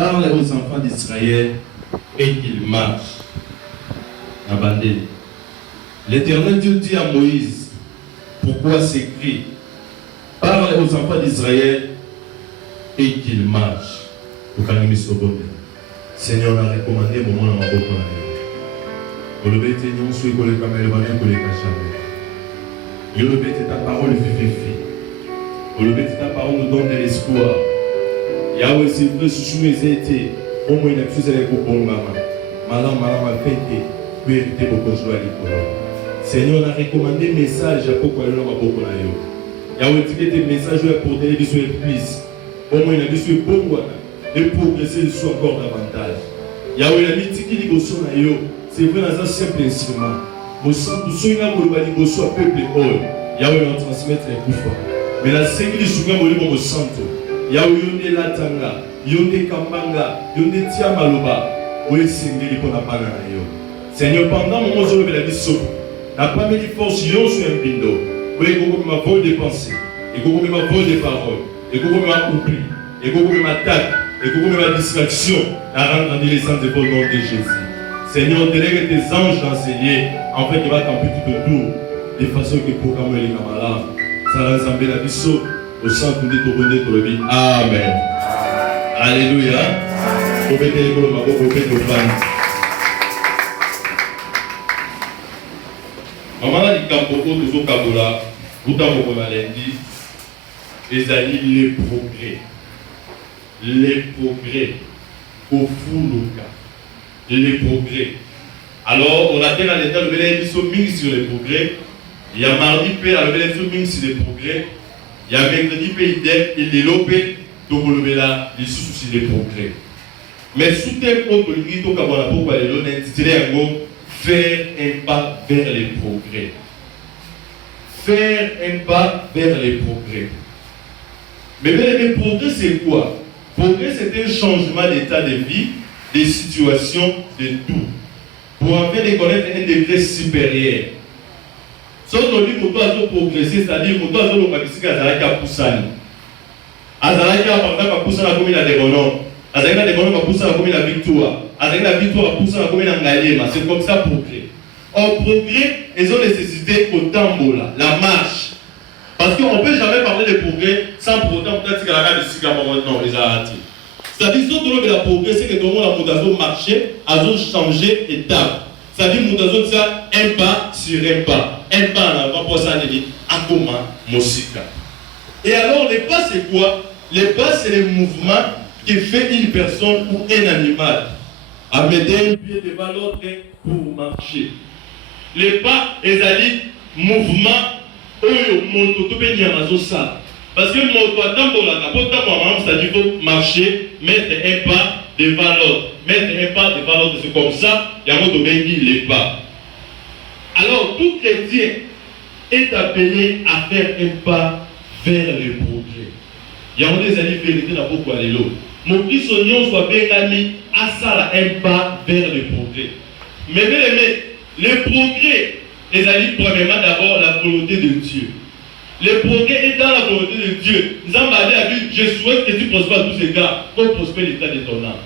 parle aux enfants d'Israël et qu'ils marchent. Abandonne. L'Éternel Dieu dit à Moïse, pourquoi s'écrit, parle aux enfants d'Israël et qu'ils marchent. Seigneur, on a recommandé mon moment à ma boca. On le met en sous école caméra, on le cache. On le met ta parole vivifiée. On le met ta parole nous donne de l'espoir. Yahweh, c'est vrai, sous mes étés, au moins il a fait avec au bon maman. Malam a fait que peut éviter beaucoup de joie à l'école. Seigneur, on a recommandé un message à beaucoup de gens. Yahweh, tu fais des messages pour des visions plus. Au moins il a vu bon et progresser soit encore davantage. Yahweh, la mythique qui dit c'est vrai dans un simple instrument. Au centre de ce qu'on soit peuple et Yahweh va transmettre les coups. Mais la sécurité du centre. Yahweh yonde latanga, yonde kambanga, yonde tiamaloba, oye singeli pour la panana yo. Seigneur, pendant mon moment de la vie, la première force yon sur un bindo, oye koko ma vol de pensée, et koko ma vol de parole, et koko ma oubli, et koko ma attaque, et koko ma distraction, à rendre en l'essence de votre nom de Jésus. Seigneur, délègue tes anges d'enseigner, en fait, il va camper tout autour, de façon que pour programme les camarades, ça va ensemble la vie. Au centre de ton bonheur, tu le dis Amen. Alléluia. Vous mettez les gros mabos, vous mettez vos femmes. Maman a dit Kampo, toujours Kabola, vous t'avez comme lundi, les amis, les progrès. Les progrès. Au fou, les progrès. Alors, on a dit à l'état de l'émission sur les progrès. Il y a mardi, il y a l'émission sur les progrès. Il y a mercredi pays d'aide et les lopés donc on le là les soucis des progrès. Mais sous tel autre ligne donc avoir la pourquoi les lots intitulé un mot faire un pas vers les progrès. Faire un pas vers les progrès. Mais les progrès c'est quoi? Progrès c'est un changement d'état de vie, des situations, de tout. Pour en faire connaître un degré supérieur. Si on dit que tu as progressé, c'est-à-dire que tu as progressé à Poussani. Azalaki a poussé la commune à Dégonon. Azalaki a Dégonon a poussé la commune à Victoire. Azalaki a Victoire a poussé la commune à Ngalema. C'est comme ça progrès. En progrès, ils ont nécessité au tambola, la marche. Parce qu'on ne peut jamais parler de progrès sans pour autant peut-être que la regarde ici, non, les arrêtés. C'est-à-dire que si on a progrès, c'est que tout le monde a marché, a changé d'étape. C'est-à-dire que nous avons un pas sur un pas. Un pas en avant pour ça, on dit Akoma Mosika. Et alors, les pas, c'est quoi? Les pas, c'est le mouvement qui fait une personne ou un animal à mettre un pied devant l'autre pour marcher. Les pas, c'est-à-dire mouvement où on peut dire ça. Parce que mon c'est-à-dire qu'il faut marcher, mettre un pas devant l'autre. Mettre un pas devant l'autre, c'est comme ça, il y a un mot les pas. Alors, tout chrétien est appelé à faire un pas vers le progrès. Il y a des années vérité dans beaucoup à l'eau. Mon Christ soit bien ami à ça un pas vers le progrès. Mais bien aimé, le progrès, les amis, premièrement d'abord la volonté de Dieu. Le progrès est dans la volonté de Dieu. Nous avons dit, je souhaite que tu prospères tous ces gars pour prospérer l'état de ton âme.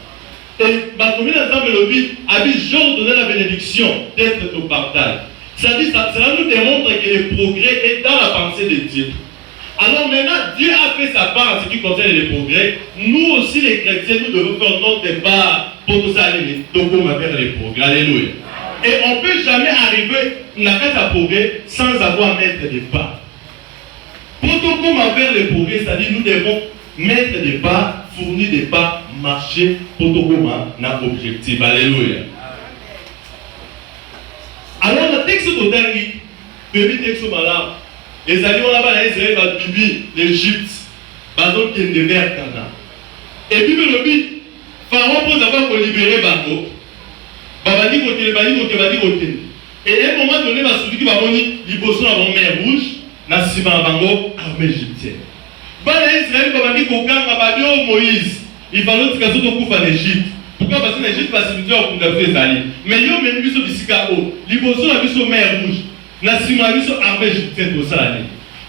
Et ma commune ensemble le dit, a dit, je donner la bénédiction d'être au partage. Ça dit, cela nous démontre que le progrès est dans la pensée de Dieu. Alors maintenant, Dieu a fait sa part en ce qui concerne le progrès. Nous aussi, les chrétiens, nous devons faire notre part pour tout ça aller vers les progrès. Alléluia. Et on ne peut jamais arriver à progrès sans avoir mettre des pas. Pour tout vers le progrès, c'est-à-dire nous devons mettre des pas, fournir des pas, marcher pour tout notre objectif. Alléluia. Alors, le texte de Daniel, le texte malade, les alliés là-bas, Israël va bibi l'Égypte, donc il ne vers Cana. Et puis le but, Pharaon pour avoir libéré Bango, Babadi côté, Babadi côté, Babadi côté. Et à un moment donné, celui qui va venir, il bosse dans la mer rouge, dans Sima Bango, armée égyptienne. Bana Israël, Babadi Kokan, Babadi Moïse, il fallait que ça soit en Égypte. Pourquoi? Parce que l'Égypte facilité au Koundafé Zali. Mais il y a même vu ce Bissikao, il bosse dans la mer rouge. Nasima biso armée égyptienne pour ça.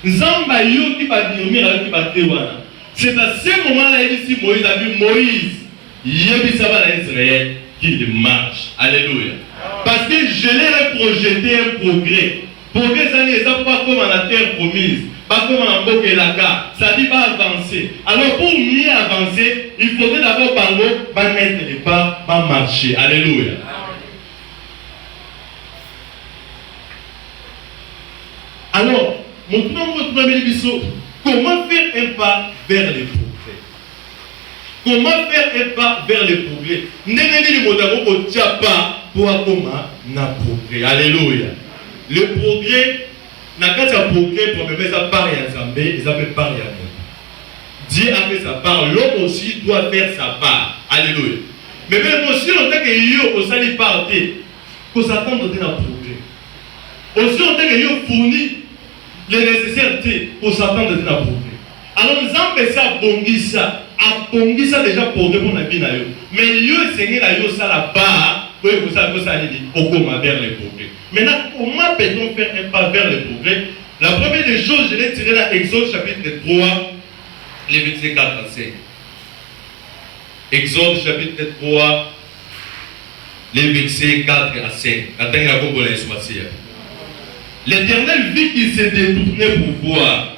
Nzamba yo qui va dormir avec qui va téwana. C'est à ce moment-là ici Moïse a dit Moïse, Yebisaba Israël qu'il marche. Alléluia. Parce que je leur ai projeté un progrès. Progrès, ça n'est pas comme à la terre promise, pas comme en Bokelaka. Ça dit pas avancer. Alors pour mieux avancer, il faudrait d'abord mettre les pas, marcher. Alléluia. Alors, comment faire un pas vers les progrès? Comment faire un pas vers les progrès? Alléluia. Le progrès, n'a pas de progrès pour me mettre à part et à Zambé, ils appellent part et à moi. Dieu a fait sa part, l'homme aussi doit faire sa part. Alléluia. Mais même aussi, en tant que yo, au sali parté, qu'on s'attend à un progrès. Aussi, en tant que yo fournit les nécessaires pour s'attendre à un progrès. Alors, nous avons fait ça à Bongissa déjà progrès pour la vie. Mais yo, c'est que yo, ça la part, pour que ça aller au commun vers les progrès. Maintenant, comment peut-on faire un pas vers le progrès? La première des choses, je l'ai tiré dans Exode chapitre 3, les versets 4 à 5. Exode chapitre 3, les versets 4 à 5. Attends, l'Éternel vit qu'il s'est détourné pour voir.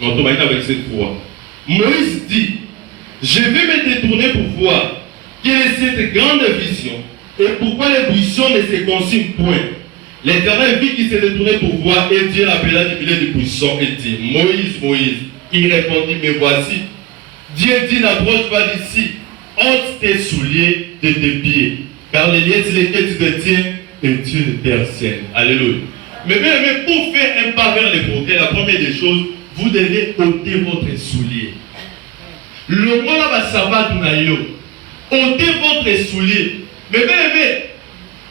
Non, on va y verset 3. Moïse dit, je vais me détourner pour voir quelle est cette grande vision. Et pourquoi les buissons ne se consument point? L'Éternel vit qu'il s'est détourné pour voir, et Dieu l'appela du milieu du buisson et dit, Moïse, Moïse. Il répondit, mais voici. Dieu dit, n'approche pas d'ici, ôte tes souliers de tes pieds, car les liens sur lesquels tu te tiens est une terre saine. Alléluia. Mais pour faire un pas vers les progrès, la première des choses, vous devez ôter votre soulier. Le mot là va savoir tout naïo. Ôtez votre soulier. Mais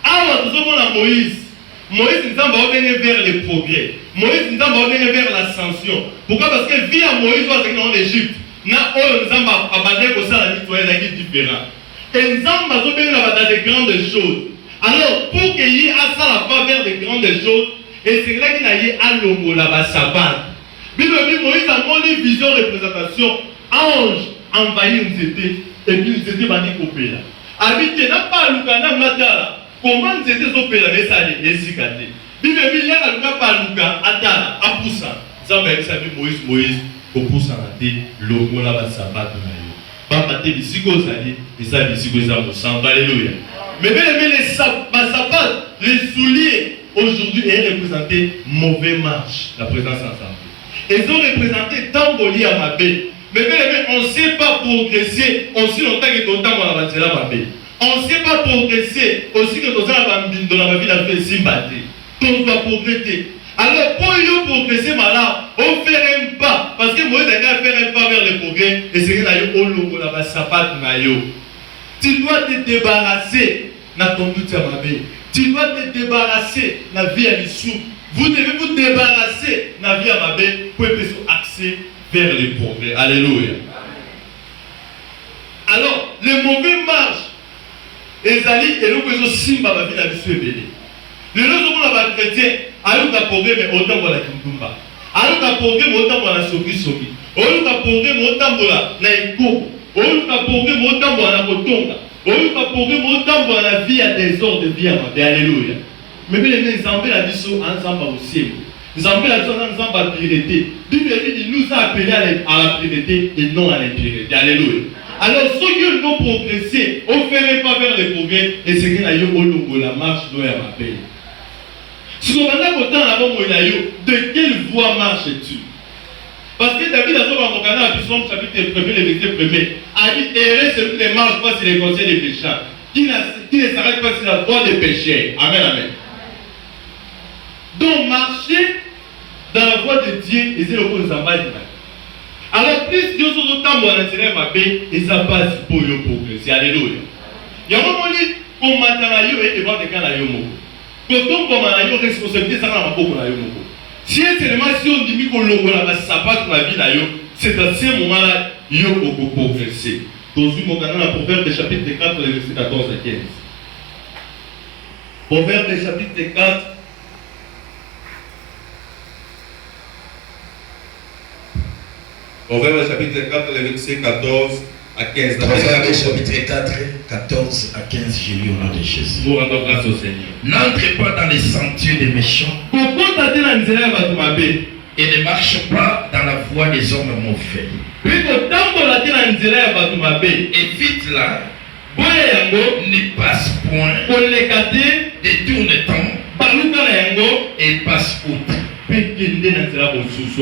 à Moïse, Moïse nous a venir vers les progrès. Moïse nous a venir vers l'ascension. Pourquoi? Parce que via Moïse, en Égypte, nous avons abandonné pour ça la nettoyage qui est différent. Et nous avons venir dans des grandes choses. Alors, pour qu'il y ait à ça la pas vers des grandes choses, et c'est là qu'il y a à l'ongo là-bas, sabbat. Moïse a une vision de représentation. Ange envahit une cité, et puis une cité va dire couper là. Habité n'a pas l'Ouganda Matala. Comment c'était son père mais ça allait escaler. Bible il y a le pas Louga Atala Apoussa. Ça va être Moïse pour pousser à dire le là va sabat na yo. Pas mater ici qu'on s'allait et ça ici qu'on ça s'en va alléluia. Mais les sabat les souliers aujourd'hui est représenté mauvaise marche la présence ensemble. Ils ont représenté Tamboli à Mabé. Mais on ne sait pas progresser aussi longtemps que ton temps on va la Mabé. On ne sait pas progresser aussi que dans la vie la vie Simbati. On doit progresser. Alors pour y progresser malade, on fait un pas. Parce que Moïse a fait un pas vers le progrès. Et c'est que là, on va sapat nayo. Tu dois te débarrasser de ton doute à Mabé. Tu dois te débarrasser de la vie à l'issue. Vous devez vous débarrasser de la vie à Mabé pour accéder vers les progrès. Alléluia. Alors, les mauvais marches. Les alliés et nous simba la vie à l'issue. Les autres sont chrétiens. Alors, tu as progrès, mais autant pour la Kimtumba. Alors, tu as progrès, mais autant pour la Soki. Alors, tu as progrès, mais autant pour la Naiko. Alors, tu as progrès, mais autant pour la Kotonga. Alors, tu as progrès, mais autant pour la vie à désordre de vie à Mabé. Alléluia. Mais les Zambé la dit ensemble aussi. Zambé la dit ensemble à la pureté. Bible il nous a appelés à la pureté et non à l'impureté. Alléluia. Alors ceux qui vont progresser, on ne ferait pas vers les progrès et c'est qu'il y a eu la marche doit m'appeler. Si on a autant avant de quelle voie marches-tu? Parce que David a dit dans mon canal, chapitre 1, le verset 1, a dit errer celui qui ne marche pas sur les conseils des pécheurs, qui ne s'arrête pas sur la voie des pécheurs. Amen, amen. Donc marcher dans la voie de Dieu et c'est le coup de sa base. Alors plus Dieu sont autant bon intérêt ma paix et ça passe pour le progresser. Alléluia. Il y a un moment dit qu'on m'attend et devant des cas là yo moko. Quand on commence à yo responsabilité ça va beaucoup là yo moko. Si seulement si on dit qu'on logo là ça passe la vie là yo, c'est à ce moment là yo pour progresser. Dans mon canal la Proverbe des chapitre 4 les versets 14 à 15. Proverbe des chapitre 4 Proverbe chapitre 4, le verset 14 à 15. Proverbe chapitre 4, 14 à 15, j'ai lu au nom de Jésus. Nous rendons grâce au Seigneur. N'entrez pas dans les sentiers des méchants et ne marche pas dans la voie des hommes mauvais. Évite-la, ne passe point, détourne-t'en et passe outre.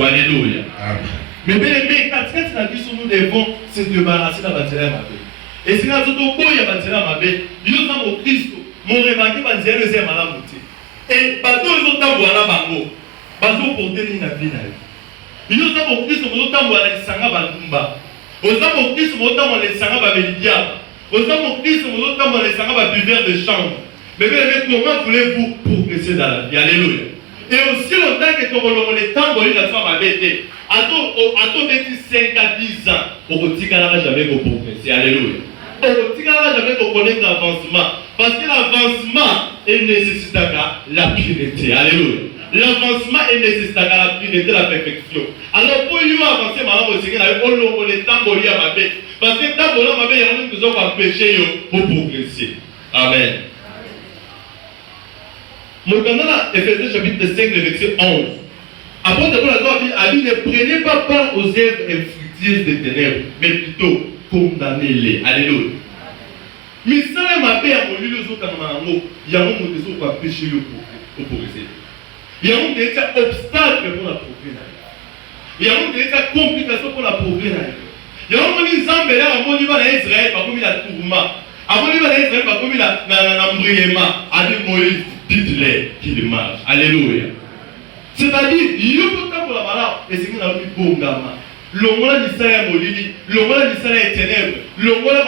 Alléluia. Amen. Mais bien aimé, quand nous devons se débarrasser de la bâtiment mabé. Et si nous avons tout beau, il y a bâtiment mabé, nous avons au Christ, mon remarqué bâtiment les aime à la moitié. Et bateau ils ont tambour à la bango, bateau pour tenir la vie. Nous avons au Christ, nous tambour à la sanga balumba. Nous avons au Christ, nous tambour à la sanga babelidia. Nous avons au Christ, nous tambour à la sanga babuvert de chambre. Mais bien aimé, comment voulez-vous progresser dans la vie? Alléluia. Et aussi longtemps que tu as le temps de la femme avec à ton 5 à 10 ans, on ne jamais progresser. Alléluia. On ne jamais connaître l'avancement. Parce que l'avancement est nécessaire la pureté. Alléluia. L'avancement est nécessaire la pureté, la perfection. Alors pour y avancer, madame, on le temps pour y avancer. Parce que tant pour l'homme, il y a besoin d'empêcher pour progresser. Amen. Mon candidat, Ephésiens chapitre 5, le verset 11. Après, la loi a dit, ne prenez pas part aux œuvres infructueuses des ténèbres, mais plutôt condamnez-les. Alléluia. Mais ça, ma paix a moulu les autres camarades. Il y a un monde qui va pécher le progresser. Il y a un monde qui est obstacle pour la progression. Il y a un monde qui est complication pour la progression. Il y a un monde qui est zambé là, un monde qui va à Israël, par contre, il a tourment. Un monde qui va à Israël, par contre, il a embrayement. Allez, Moïse. Dites-les qu'il marche. Alléluia. C'est-à-dire, il y a tout le temps pour la malade. Et c'est qu'il a eu bon gamin. L'ongola du salaire molini, l'ongola du salaire ténèbre, l'ongola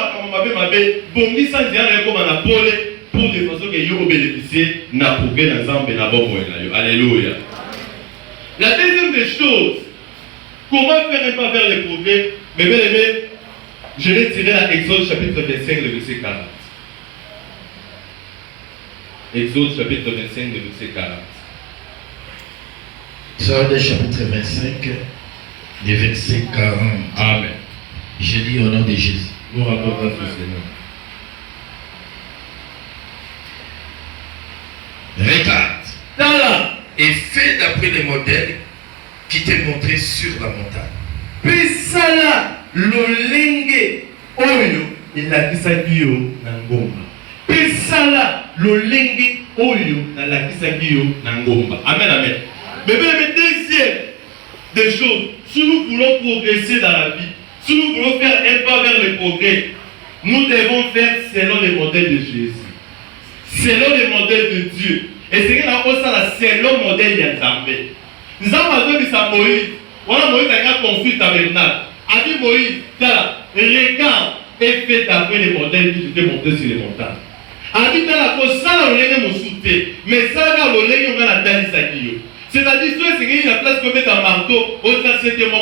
mabé, bon, ni sans dire comme un apôle, pour de façon que vous bénéficiez, n'a progrès dans Zambé, n'a pas moyen. Alléluia. La deuxième des choses, comment faire et pas faire les progrès, mais bien aimé, je vais tirer la Exode chapitre 25, le verset 40. Exode chapitre 25, le verset 40. Exode chapitre 25, le verset 40. Amen. Je lis au nom de Jésus. Nous rendons grâce au Seigneur. Regarde et fais d'après les modèles qui t'est montré sur la montagne. Pisala lolenge oyo elakisaki yo na ngomba. Pisala lolenge oyo nalakisaki yo na ngomba. Amen, amen. Mais deuxième des choses, si nous voulons progresser dans la vie, si nous voulons faire un pas vers le progrès, nous devons faire selon les modèles de Jésus, selon les modèles de Dieu. Et c'est que là, on selon le modèle de Zambé. Nous avons dit à Moïse, voilà Moïse a construit le tabernacle. A dit Moïse, regarde et fais d'après les modèles que je t'ai montrés sur les montagnes. A dit, mais ça, c'est-à-dire, si c'est la place que mettre un marteau, on tient 7 mois,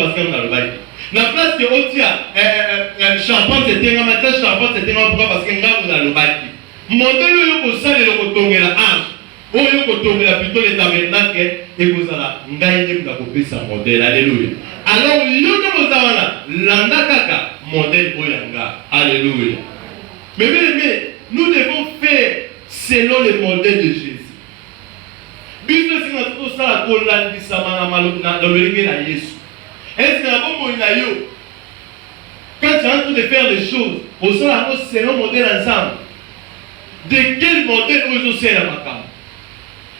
parce qu'on a le bail. La place que on tient charpente, c'était un matin, charpente, c'était un pourquoi parce qu'on a le bail. Modèle, on sait le cotonner la hanche. On y cotonner plutôt les tabernacles et vous allez gagner pour couper sa modèle. Alléluia. Alors, vous avez l'anda kaka, modèle Oyanga. Alléluia. Mais nous devons faire selon les modèles de Jésus. Business in tout ça la colandisa na lolenge na Yesu. Est-ce que la bombe na yo? Quand tu es en train de faire les choses, au sein de selon modèle ensemble. De quel modèle vous aussi la macam?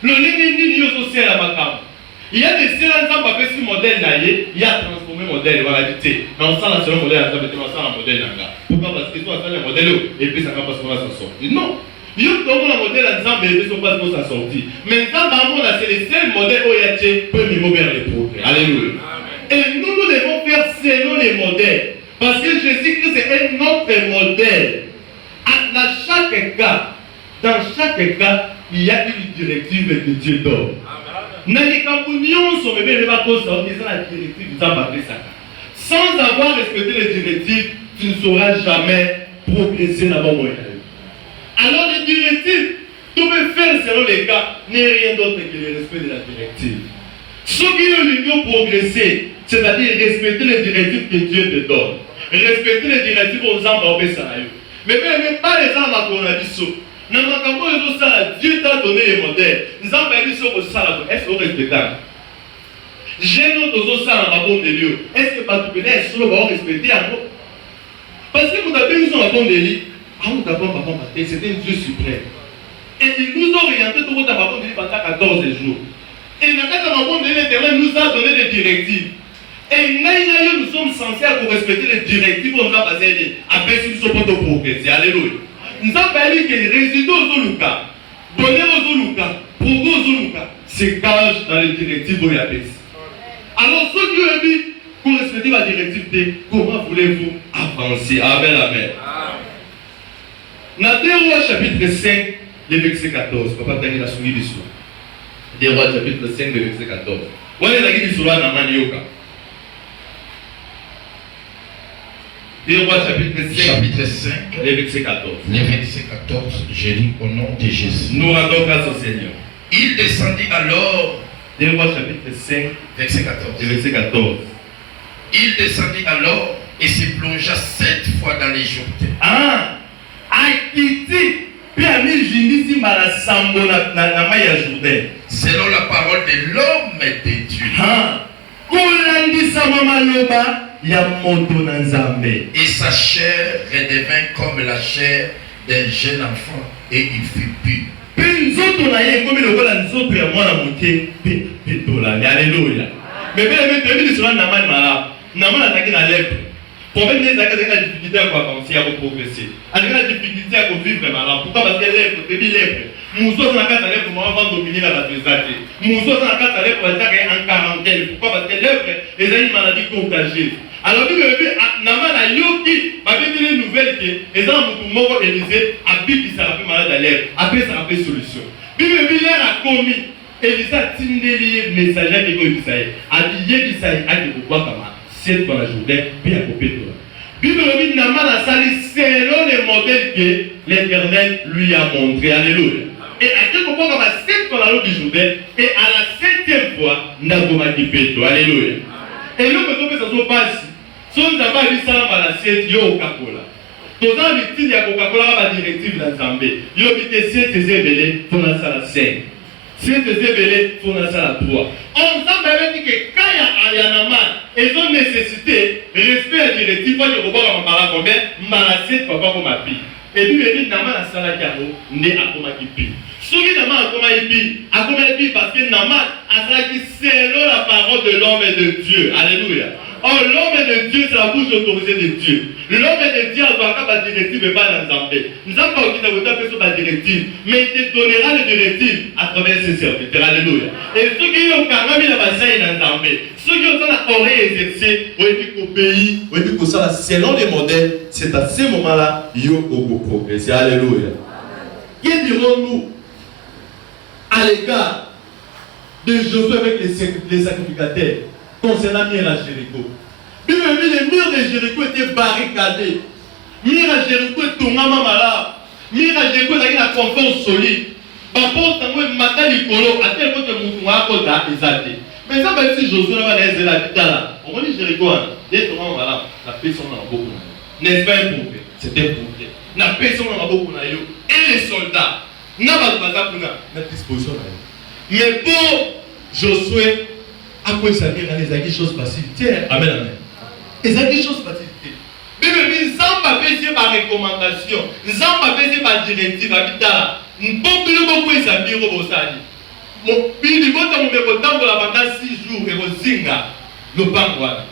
Le nini vous aussi la macam. Il y a des seuls ensemble avec ce modèle là, il y a transformé modèle voilà dit. Mais on sent la selon modèle ensemble, on sent un modèle là. Pourquoi? Parce que toi tu as le modèle et puis ça va pas se sortir. Non. Il y a un modèle ensemble et ils ne sont pas pour s'en sortir. Mais quand c'est le seul modèle où il y a premier mot vers les progrès. Alléluia. Et nous devons faire selon les modèles. Parce que Jésus-Christ est un autre modèle. Dans chaque cas, il y a une directive que Dieu donne. Sans avoir respecté les directives, tu ne sauras jamais progresser dans mon moyen. Alors les directives, tu peux faire selon les cas, n'est rien d'autre que le respect de la directive. Ceux qui ont progressé, c'est-à-dire respecter les directives que Dieu te donne. respecter les directives aux gens va obéir ça. Mais même pas les gens qu'on a dit ça. Nous avons ça, Dieu t'a donné les modèles. Nous avons dit ça pour ça. Est-ce que vous respectez? J'ai notre ça dans la bonne de Dieu. Est-ce que pas tout est sur le bord respecter à vous? Parce que vous avez mis sur la bonne de Dieu. Ah, nous avons pas compris. C'était un Dieu suprême. Et il nous a orienté tout le monde dans la bonne de Dieu pendant 14 jours. Et dans la bonne de Dieu, l'Éternel nous a donné des directives. Et nous sommes censés respecter les directives pour nous passer à baisser sur notre progresser. Alléluia. Nous avons dit que résider aux Zoluka, donner aux Zoluka, progrès aux Zoluka, c'est gage dans les directives pour y abaisser. Alors, ce qui est dit, pour respecter la directive, comment voulez-vous avancer? Amen, amen. Dans 2 Rois chapitre 5, le verset 14, papa Daniel a soumis l'histoire. 2 Rois chapitre 5, le verset 14. Vous voyez l'histoire dans Manioka. 2 Rois chapitre 5, le verset 14. Le verset 14, je lis au nom de Jésus. Nous rendons grâce au Seigneur. Il descendit alors, 2 Rois chapitre 5, verset 14. le verset 14. Il descendit alors et se plongea 7 fois dans les Jourdains. Ah, Akiti, puis a mis Jindisi Malasambo na Maya Jourdain. Selon la parole de l'homme de Dieu. Ah, Kolandisa Mamaloba. Et sa chair redevint comme la chair d'un jeune enfant et il fut pur. Alléluia. Mais Naman a attaqué la lèpre. Problème des attaques de la difficulté à avancer, à progresser. Avec la difficulté à vivre malade. Pourquoi? Parce que lèpre, c'est dit lèpre. Mousseau dans la carte à lèpre, comment on va dominer la présence. Mousseau dans la carte à lèpre, on va dire en quarantaine. Pourquoi? Parce que lèpre est une maladie contagieuse. Alors, Naman a yoki, va dire une nouvelle qui est un mouton Élysée, habite qui sera plus malade à lèpre. Après, ça a fait solution. Bible a commis. Élisa Tindeli, messager qui est Isaïe. A dit Yébisaï, a dit Boukouakama. 7 fois la journée, puis à couper toi. Bible dit Naman a sali selon les modèles que l'Éternel lui a montré. Alléluia. Et à quel moment on va 7 fois la journée du journée, et à la 7e fois, Nagoma qui fait toi. Alléluia. Et nous, nous faisons ça passe. Si on n'a pas vu ça dans la 7, yo Coca-Cola. Tous les petits, il y a Coca-Cola, la directive dans Zambé. Yo vite 7 et zébélé, pour la salle 5. 7 et zébélé, pour la salle 3. On s'en dit que quand il y a un Naman, ils ont nécessité respect à la directive. Moi, je revois ma combien, ma 7 papa comme ma fille. Et puis, il dit Naman a salle carreau, né à comment il pille. Ceux qui Naman a comment il pille, parce que Naman a salle qui selon la parole de l'homme et de Dieu. Alléluia. Oh, l'homme de Dieu, c'est la bouche autorisée de Dieu. L'homme de Dieu, il doit avoir la directive et pas l'ensemble. Nous avons pas dit que vous sur la directive, mais il te donnera les directives à travers ses serviteurs. Alléluia. Et ceux qui ont quand même la bataille l'ensemble, ceux qui ont la oreille exercée, ont été obéis, ont été comme ça, selon les modèles, c'est à ce moment-là, ils ont beaucoup progressé. Alléluia. Que dirons-nous à l'égard de Josué avec les sacrificateurs? Concernant Mire à Jéricho. Les murs de Jéricho étaient barricadés. Mire à Jéricho est tombé malade. Mire à Jéricho est la confiance solide. Par contre, on matin Nicolo, à tel point que mon Koda est zadé. Mais ça va être si Josué va les là. On dit Jéricho, dès qu'on va là, la paix sont dans beaucoup. N'est-ce pas un progrès? C'est un progrès. La paix sont dans beaucoup. Et les soldats, n'a pas de disposition. Mais pour Josué, à quoi ça vient dans les acquis choses facilitées? Amen, amen. Les acquis choses facilitées. Mais nous avons fait par recommandation, nous avons fait par directive. Nous ne pouvons pas faire ça. Puis nous avons fait pendant 6 jours et au Zinga, le Pangouana.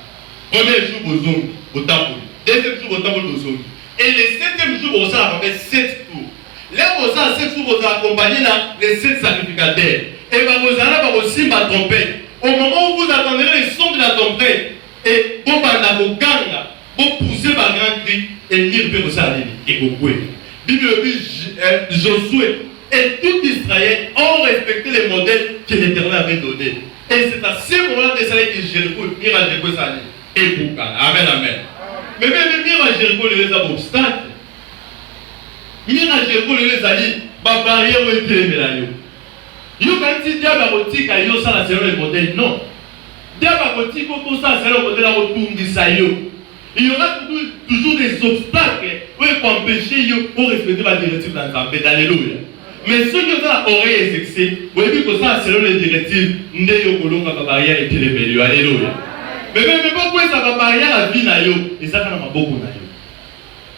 Premier jour au Zong, au Tambour. Deuxième jour au Tambour au Zong. Et le 7e jour, on a fait 7 tours. Là, on a 7 jours, on a accompagné les 7 sacrificateurs. Et on a aussi ma trompette. Au moment où vous attendrez les sons de la trompette, et vous allez vous pousser par grand cri, et venir vers vous aller. Et vous pouvez. Bible dit Josué et tout Israël ont respecté les modèles que l'Éternel avait donnés. Et c'est à ce moment-là que Jéricho, Mire à Jéricho s'allait. Et vous, amen, amen. Mais même Mire à Jéricho, les obstacles. Mire à Jéricho, les alliés, ma barrière est téléménaire. Yo quand tu dis à botika yo ça selon les modèles non. Dia botika tout ça selon le modèle au tumbi sa yo. Il y aura toujours des obstacles pour empêcher de respecter la directive dans l'Assemblée. Alléluia. Mais ceux qui ont l'oreille exercée, vous voyez que ça, selon les directives, nous avons la barrière et les alléluia. Mais pourquoi ça va barrière la vie et ça n'a pas beaucoup nayo.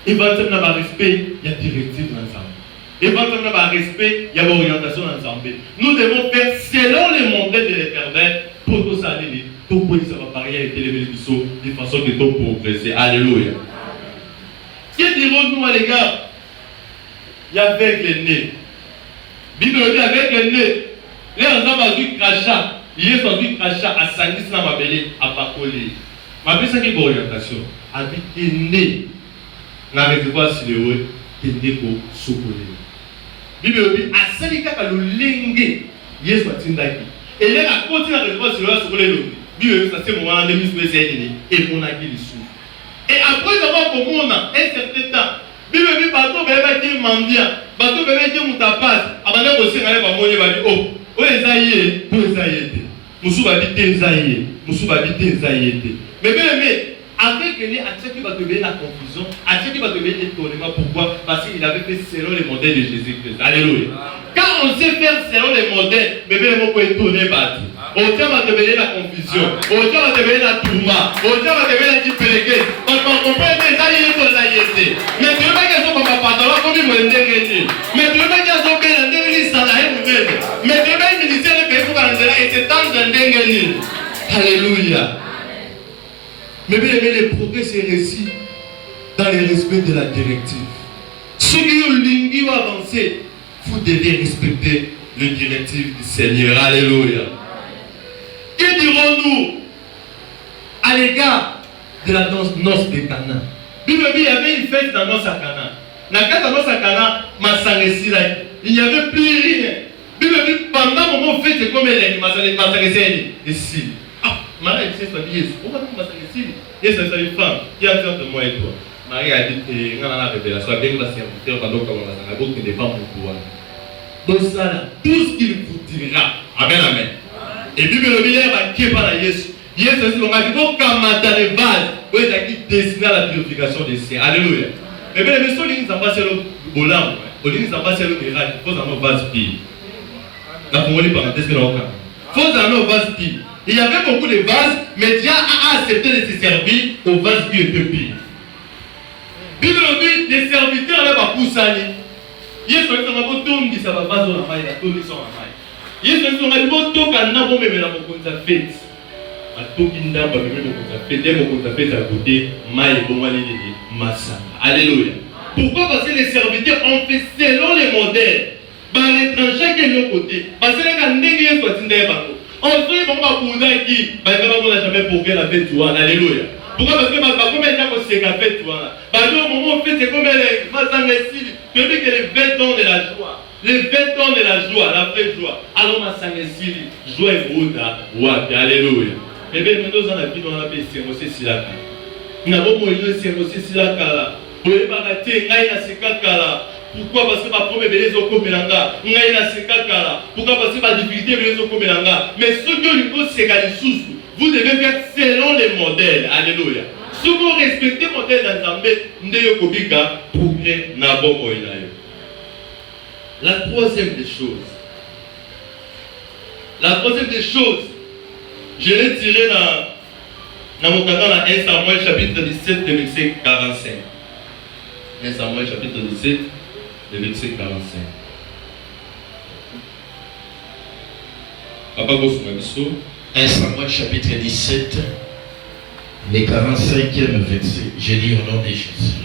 Et va être dans le respect, il y a directive dans l'Assemblée. Et va être dans le respect, il y a l'orientation dans l'Assemblée. Nous devons faire selon les modèles de l'Éternel pour que ça aille. Tout pour ça va barrière et les de façon que tout progresser. Alléluia. Que dirons-nous les gars? Il y a avec les nez. Bible dit avec les nez. Les gens ont vu crachat. Ils ont vu crachat à Sangis dans ma belle à Pacolé. Ma belle, c'est une orientation. Avec les nez. La réservoir sur le haut, qui est pour soukoler. Bible dit à Salika, le lingue, yes, what in that. Et là, à côté de la réservoir sur le haut, soukoler. Bible ça c'est moment de mise et mon acquis les sous. Et après avoir comme on a un certain temps, Bible dit bateau bébé dit mandia, bateau bébé dit moutapaz, abandonné aussi on allait pas monter va dire oh ezaïe, pour ezaïe. Moussou va dire ezaïe, moussou va dire ezaïe. Mais avec lui, à ce qui va devenir la confusion, à ce qui va devenir l'étonnement, pourquoi? Parce qu'il avait fait selon les modèles de Jésus-Christ. Alléluia. Quand on sait faire selon les modèles, bébé ne peut étonner pas. Autant va devenir la confusion, autant va devenir la tourma, autant va devenir la typéléguée. On comprend que ça y est, ça y est. Mais tu veux pas qu'ils sont comme papa, comme ils m'ont dit. Mais tu veux pas qu'ils sont bien, ça n'a rien de mais tu veux pas qu'ils ministère de pays pour et c'est tant de alléluia. Mais bien aimé, le progrès c'est réussi dans le respect de la directive. Ceux qui ont l'ingui ou avancé, vous devez respecter les directives du Seigneur. Alléluia. Que dirons-nous à l'égard de la noce de Cana? Il y avait une fête dans la noce à Cana. Dans la noce à Cana, il n'y avait plus rien. Pendant le moment où fête, c'est comme elle est ici. Ah, Marie, c'est ça, Jésus. Pourquoi tu m'as dit Jésus, c'est une femme qui a besoin de moi et toi. Marie a dit que dans la révélation, bien que la serviteur, pendant qu'on a beaucoup de femmes pour pouvoir. Donc ça, tout ce qu'il vous dira. Amen, amen. Et puis le milieu va qui par la Jésus. Jésus c'est le gars qui va comme dans les vases, où il a dit destiné à la purification des siens. Alléluia. Mais bien les messieurs, ils n'ont pas le bolam, ils n'ont pas le miracle. Il faut en vase pire. La formule parenthèse que l'on a. Il faut en vase pire. Il y avait beaucoup de vases, mais Dieu a accepté de se servir au vase qui était pire. Bible dit les serviteurs là va pousser. Yesu alisema kwa tongi sababu vazo la mai la tongi sont la mai. Yesu alisema kwa toka na bombe mela mokonza fete. Atoki ndamba mela mokonza fete, mokonza fete à côté mai bomali ni massa. Alléluia. Pourquoi? Parce que les serviteurs ont fait selon les modèles. Bah l'étranger qui est de l'autre côté. Parce que les gars Yesu atindé bango. On se bon ba kuza qui ba ngaba jamais pour la fête toi. Alléluia. Pourquoi? Parce que comme elle n'a pas se fait toi. Bah au moment où fait c'est comme elle va dans les cils. Tu dis que les 20 ans de la joie, les 20 ans de la joie, la vraie joie. Alors ma sang est cils, joie et bouda, wapi, alléluia. Mais bien nous on a vu dans la paix c'est aussi silaka. N'a pas moyen c'est aussi silaka là. Pour les bagater ngai na sekakala. Pourquoi? Parce que ma première beleza au komelanga, ngai na sekakala. Pourquoi? Parce que ma difficulté beleza au komelanga. Mais ce que nous faut c'est gagner sous. Vous devez faire selon les modèles. Alléluia. Si vous respectez le modèle d'Azambé, vous devez faire progrès dans bon moyen. La troisième des choses. La troisième des choses, je l'ai tiré dans mon canal dans 1 Samuel chapitre 17, le verset 45. 1 Samuel chapitre 17, le verset 45. Papa Gosmabiso. 1 Samuel chapitre 17, le 45e verset. Je lis au nom de Jésus.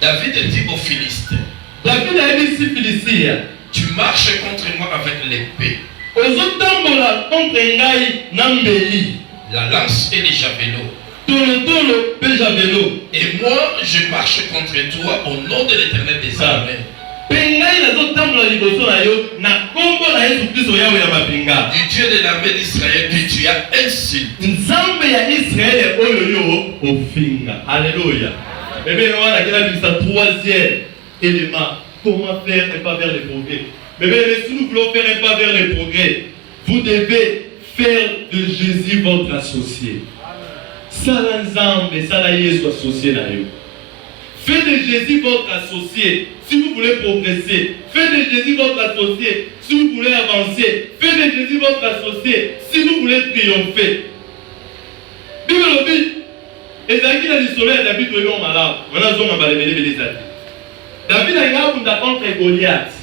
David dit aux Philistins, David a dit si Philistia, tu marches contre moi avec l'épée, la lance et les javelots. Et moi, je marche contre toi au nom de l'Éternel des armées. Du Dieu de l'armée d'Israël que tu as insulté. Alléluia. Mais bien, on a le troisième élément. Comment faire un pas vers les progrès? Mais bien, si nous voulons faire un pas vers les progrès, vous devez faire de Jésus votre associé. Sala Nzambe, Sala Yesu associé na yo. Faites de Jésus votre associé si vous voulez progresser. Faites de Jésus votre associé si vous voulez avancer. Faites de Jésus votre associé si vous voulez triompher. Bible le dit. Ezaki na lisolo ya David oyo malamu. Wana zonga balebele belezaki. David a ngabunda contre Goliath.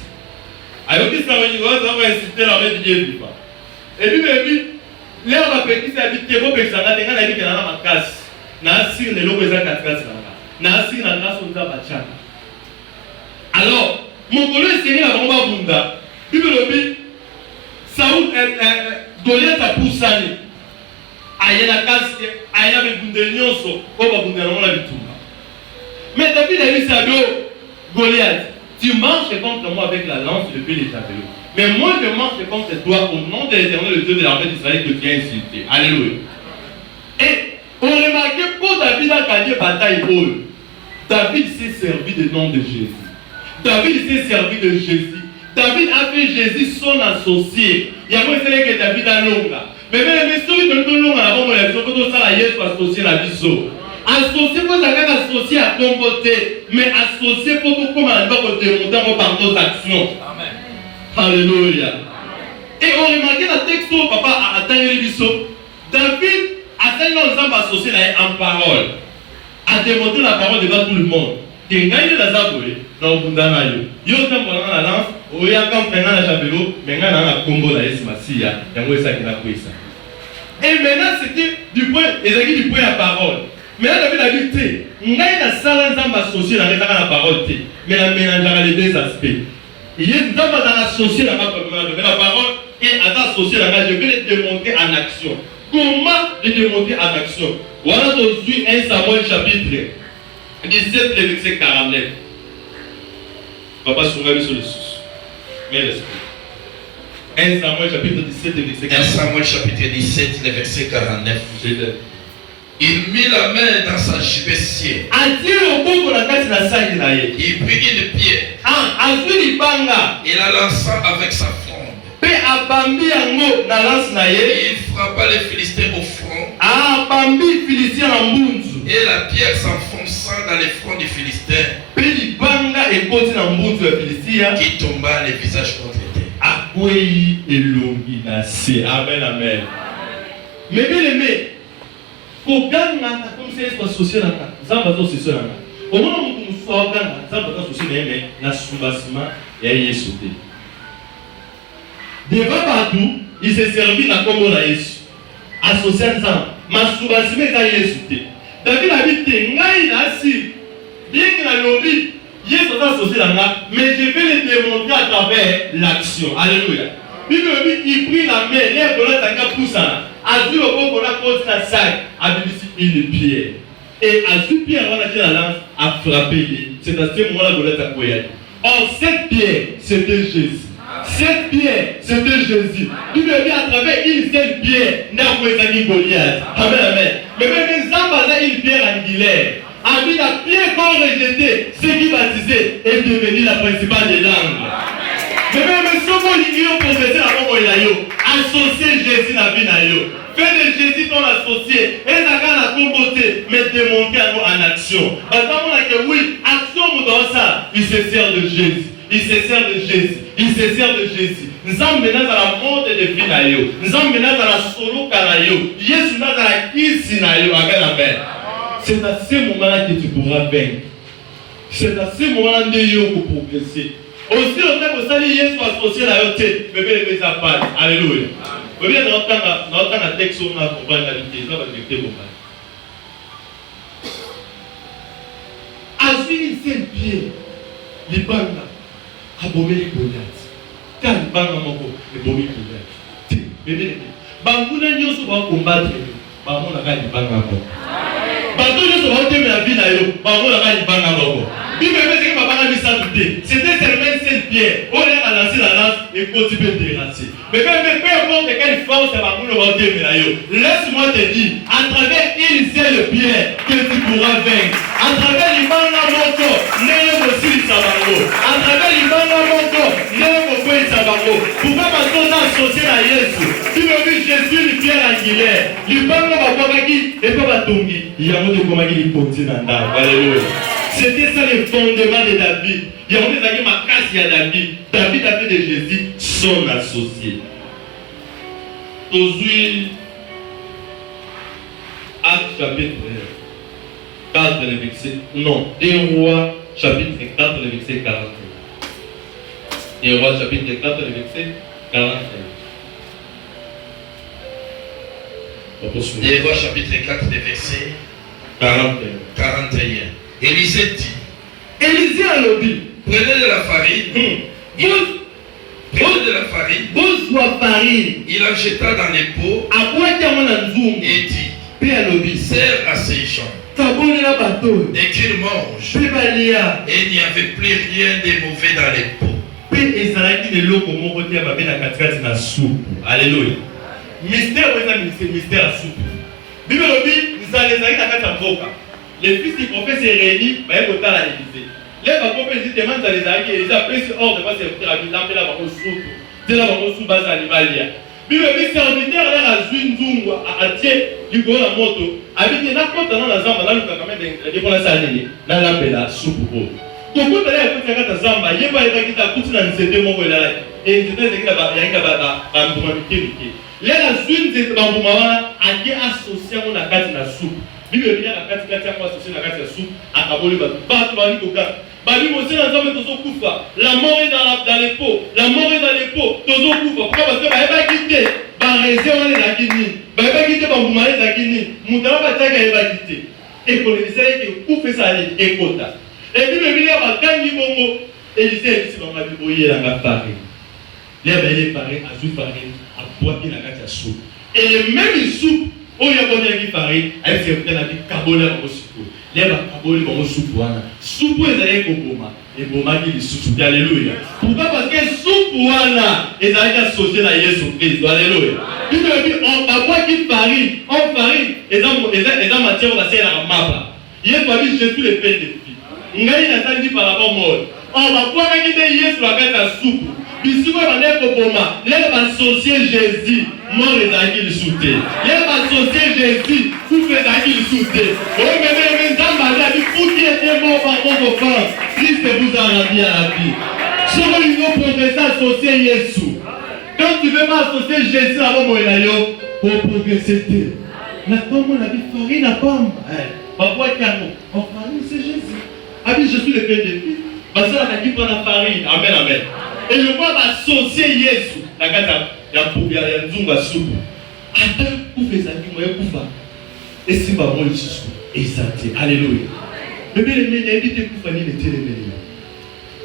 Ayoki sa wani waza wa inciter la main de Dieu. Et puis l'air va péter sa vie tebo pesanga tenga na bikela na makasi. Na asir le loko eza katikati na. Na asir na ngaso nza bachana. Alors, mon collègue Seigneur a vraiment bunda. Bible le dit. Saoul Goliath a poussé. Ayana kasi ayana bibunde nyonso ko babunda na bitumba. Mais David a dit ça Goliath, tu marches contre moi avec la lance et le javelot. Mais moi je marche contre toi au nom de l'Éternel, le Dieu de l'armée d'Israël que tu as insulté. Alléluia. Et on remarque pour David a gagné bataille haute. David s'est servi du nom de Jésus. David s'est servi de Jésus. David a fait Jésus son associé. Il y a moins que David a longa. Mais celui de nous longa la bombe élection que ça la Yesu associé la biso. Associé pour ça associé à ton côté, mais associé pour tout comme un doigt de monter par nos actions. Amen. Alléluia. Et on remarque le texte papa a atteint les biso. David a tellement ensemble associé en parole. A démontré la parole devant tout le monde. Et gagne la zaboué dans Bundana yo. Yo tam pendant la lance, oya comme pendant la javelot, mais on a un combo la Esmasia, yango ça qui n'a pas ça. Et maintenant c'était du point, ezaki du point à parole. Mais là David a dit ngai na sala nzamba associé na ngaka na parole té, mais la mélange les deux aspects. Il est nzamba dans associé la parole et associé la je vais le démontrer en action. Comment le démontrer en action? Voilà aujourd'hui 1 Samuel chapitre 17, le verset 49. Papa, sur le sous. Mais l'esprit. 1 Samuel chapitre 17, le verset 49. 1 Samuel chapitre 17, le verset 49. Il mit la main dans sa gibecière. Il prit une pierre. Il la lança avec sa fronde. Il frappa les Philistins au front. Et la pierre s'enfonça dans les fronts du Philistin, qui tomba les visages contre terre. Amen, amen. Mais bien aimé, pour gagner comme c'est associé à ça, va associé à au moment où nous sommes ça va associé à soubassement et à sauté. Devant partout, il s'est servi la combo la Yesu. Associé à ça, ma soubassement est à Yesu. David a dit ngai nasi bien que la lobby Yesu a associé à ça, mais je vais le démontrer à travers l'action. Alléluia. Bible il prit la main, l'air de l'autre tanga poussa. A vu le bon qu'on a posé la sac, a mis une pierre. Et a vu pierre on a dit la lance a frappé. C'est à ce moment-là que l'autre a coupé. Or cette pierre, c'était Jésus. Cette pierre, c'était Jésus. Bible dit à travers une seule pierre, n'a pas été Goliath. Amen, amen. Mais même Zamba une pierre angulaire. A vu la pierre qu'on rejetait, ce qui baptisait est devenu la principale des langues. Mais même si vous progresser la bombe associer Jésus à la vie. Fais de Jésus ton associé. Et la comboté, mais démontrer à nous en action. Parce que oui, action dans ça, il se sert de Jésus. Il se sert de Jésus. Il se sert de Jésus. Nous sommes maintenant dans la monte de vie na yo. Nous sommes maintenant dans la solo kanayo. Jésus dans la kisi na yo. Amen, amen. C'est à ce moment-là que tu pourras vaincre. C'est à ce moment-là que tu pourras progresser. Aussi, le temps que ça dit, Jésus associé à la yoté, mais bien les appâts. Alléluia. Vous voyez, dans le texte, on a compris la vérité. Ça va directer pour moi. Assis une seule pierre, les bandes, abomé les Goliath. Quand les bandes ont abomé les Goliath. Mais bien, Bangouna Nyoso va combattre. Bangouna va les bandes à bord. Bangouna Nyoso va aimer la vie à eux. Bangouna va les bandes à bord. C'était seulement cette pierre. On a lancé la lance et continue de déracer. Mais peu importe quelle force ça va nous laisse-moi te dire, à travers une seule pierre, que tu pourras vaincre. À travers l'Ibanga Moko, Nélé aussi Sabango. À travers l'Ibanga Moko, Nélé Moko Sabango. Pourquoi parce qu'on a associé à Yesu? Si le but Jésus, le pierre angulaire, l'Ibanga Mokobaki, et pas Batongi, il y a un mot de Komaki, il continue à Alléluia. C'était ça le fondement de David. Il y a un ma casse à David. David a fait de Jésus son associé. Aujourd'hui, Acte chapitre 4, le verset. Non, 1 Rois chapitre 4, le verset 41. 1 Rois chapitre 4, le verset 41. 1 Rois chapitre 4, le verset 41. Élisée dit, Élisée a lobby. Prenez de la farine. Prenez de la farine. Bonsoir farine. Il en jeta dans les pots et dit, sert à ces gens et qu'ils mangent. Et il n'y avait plus rien de mauvais dans les pots. Alléluia. Mystère, mystère à soupe. Bible dit, les fils du prophète se réunissent, ils vont à l'Élysée. Les prophètes demandent à l'Élysée, ils appellent ce ordre de passer à l'Élysée, là, on soupe. C'est là, on soupe base animale. Bible dit, serviteur, là, la Zunzungu, à Tier, du gros la moto, avec des nappes dans la zamba, là, le cacamet, les pour la saline, là, la soupe. Donc, quand elle a écouté la zamba, il y a pas de temps qui a coûté dans le là, et c'était ce qu'il y a un là, la Zunzungu, a été associé à la carte de la soupe. Bible dit la carte de la soupe, à Kaboli, la mort est dans les pots, la mort est dans les pots, pourquoi parce que va quitter, va rester la Guinée, va quitter la Guinée, Moutara va quitter. Et pour les Israéliens qui coupent ça, et quota. Et puis le milieu va gagner Bongo, et il sait que on va débrouiller la farine. Les farines, à soupe farine, à boiter la carte à soupe. Et les mêmes soupes, où il y a bon farine, avec ses peut-être la cabole à soupe. Les cabole à soupe, soupe est allé au Boma. Et Boma qui est soupe. Alléluia. Pourquoi? Parce que soupe, est allé associer à Jésus Christ. Alléluia. Il me dit, on va boire qui farine, en farine, et dans matière, on va faire la mapa. Il y a pas vu Jésus le pain de vie. Il y a un dit par rapport au mort. On va boire qui est Jésus la carte à soupe. Puis si vous avez un Boma, les associés Jésus. Mort est à qui le soutient. Il y a associé Jésus, souffle est à qui le soutient. Oui, mais les gens m'ont dit, vous qui étiez mort par vos offenses, Christ vous a ramené à la vie. Sur l'union progresser associé Jésus. Quand tu veux pas associer Jésus avant mon élayo, pour progresser. La pomme, la vie, farine, la pomme. Papa, canon. En farine, c'est Jésus. Ah oui, je suis le père de vie. Ma soeur a dit prendre la farine. Amen, amen. Et je vois associer Jésus. La gata. Il y a un zoom à soupe. Attends, vous faites ça, vous faites ça. Et c'est pas bon, et ça tient. Alléluia. Mais bien, il y a évité pour faire les télémédias.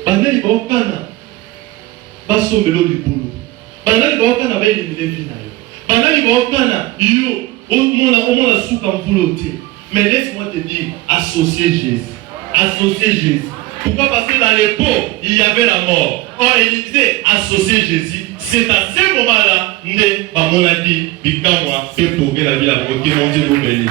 Pendant les Baokana, Basso Melo du boulot. Pendant les Baokana, il y a des villes. Pendant les Baokana, yo, au moins la soupe en bouloté. Mais laisse-moi te dire, associer Jésus. Associer Jésus. Pourquoi? Parce que dans les pots, il y avait la mort. Or, il disait associer Jésus. C'est à ce moment-là, on a dit, Bikamwa, fait pour que la vie a broqué, mon Dieu vous bénisse.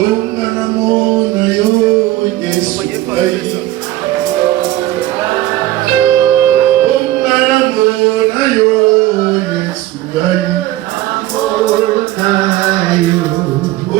Oh,